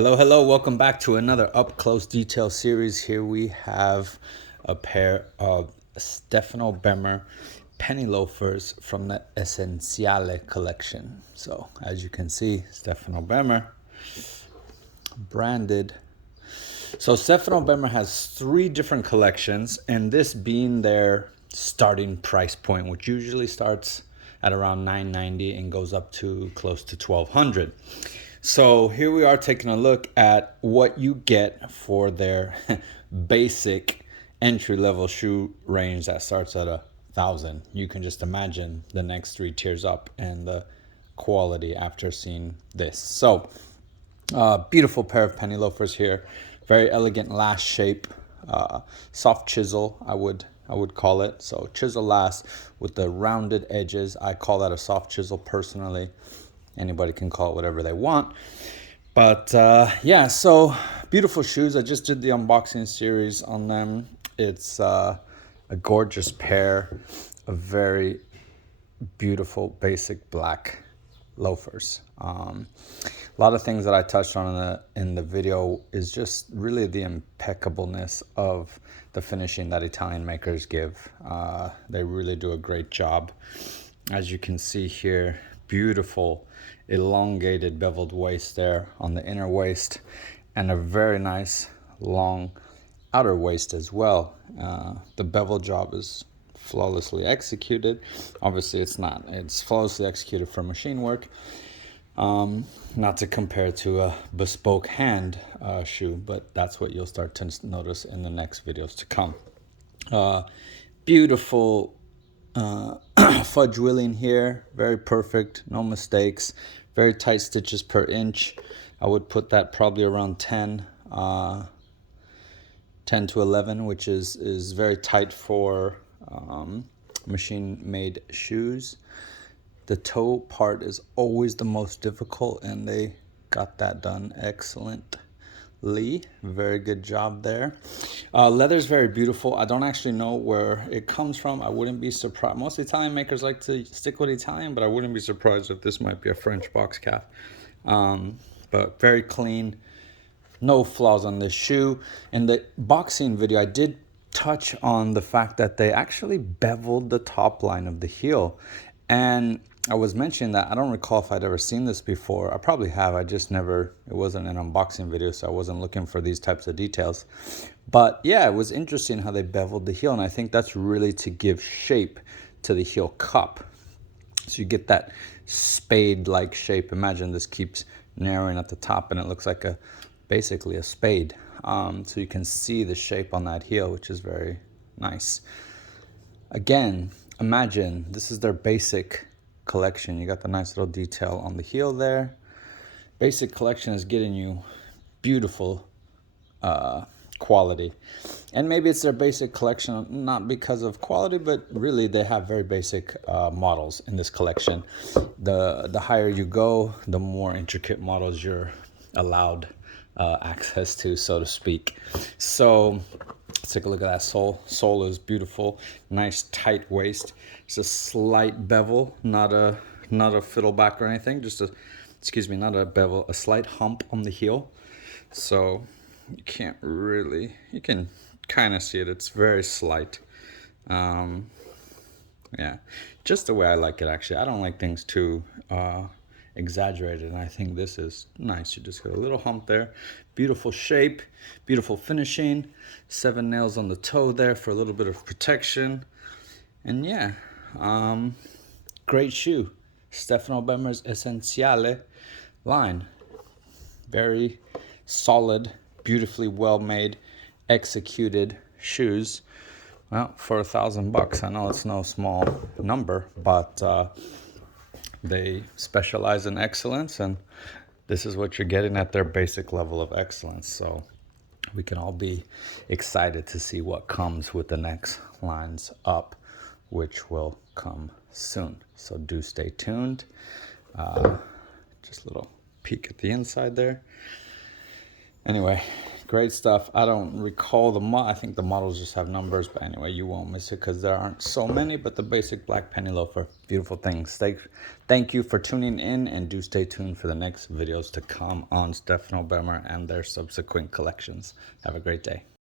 Hello, welcome back to another up close detail series. Here we have a pair of Stefano Bemer penny loafers from the Essenziale collection. So, as you can see, Stefano Bemer branded. So, Stefano Bemer has three different collections, and this being their starting price point, which usually starts at around $9.90 and goes up to close to $1,200. So here we are taking a look at what you get for their basic entry-level shoe range that starts at $1,000. You can just imagine the next three tiers up and the quality after seeing this. So beautiful pair of penny loafers here. Very elegant last shape, soft chisel I would call it. So chisel last with the rounded edges. I call that a soft chisel personally. Anybody can call it whatever they want. But yeah, so beautiful shoes. I just did the unboxing series on them. It's a gorgeous pair of very beautiful basic black loafers. A lot of things that I touched on in the video is just really the impeccableness of the finishing that Italian makers give. They really do a great job. As you can see here, beautiful elongated beveled waist there on the inner waist, and a very nice long outer waist as well. The bevel job is flawlessly executed. Obviously it's flawlessly executed for machine work. Not to compare to a bespoke hand shoe, but that's what you'll start to notice in the next videos to come. Beautiful fudge willing here, very perfect, no mistakes, very tight stitches per inch. I would put that probably around 10 to 11, which is very tight for machine made shoes. The toe part is always the most difficult, and they got that done excellently. Very good job there. Leather's very beautiful. I don't actually know where it comes from. I wouldn't be surprised. Most Italian makers like to stick with Italian, but I wouldn't be surprised if this might be a French box calf. But very clean, no flaws on this shoe. In the boxing video, I did touch on the fact that they actually beveled the top line of the heel. And I was mentioning that I don't recall if I'd ever seen this before. I probably have. I just never, it wasn't an unboxing video, so I wasn't looking for these types of details. But yeah, it was interesting how they beveled the heel, and I think that's really to give shape to the heel cup. So you get that spade-like shape. Imagine this keeps narrowing at the top, and it looks like basically a spade. So you can see the shape on that heel, which is very nice. Again, imagine this is their basic collection. You got the nice little detail on the heel there. Basic collection is getting you beautiful quality, and maybe it's their basic collection not because of quality, but really they have very basic models in this collection. The higher you go, the more intricate models you're allowed access to, so to speak. So let's take a look at that sole. Sole is beautiful, nice tight waist. It's a slight bevel, not a fiddleback or anything. Just not a bevel, a slight hump on the heel. So you can kind of see it. It's very slight. Yeah, just the way I like it actually. I don't like things too exaggerated, and I think this is nice. You just got a little hump there, beautiful shape, beautiful finishing, 7 nails on the toe there for a little bit of protection. And yeah, great shoe. Stefano Bemer's Essenziale line, very solid, beautifully well made, executed shoes. Well, for $1,000, I know it's no small number, but they specialize in excellence, and this is what you're getting at their basic level of excellence. So we can all be excited to see what comes with the next lines up, which will come soon. So do stay tuned. Just a little peek at the inside there. Anyway, Great stuff. I don't recall the I think the models just have numbers, but anyway, you won't miss it because there aren't so many. But the basic black penny loafer, beautiful things. Thank you for tuning in, and do stay tuned for the next videos to come on Stefano Bemer and their subsequent collections. Have a great day.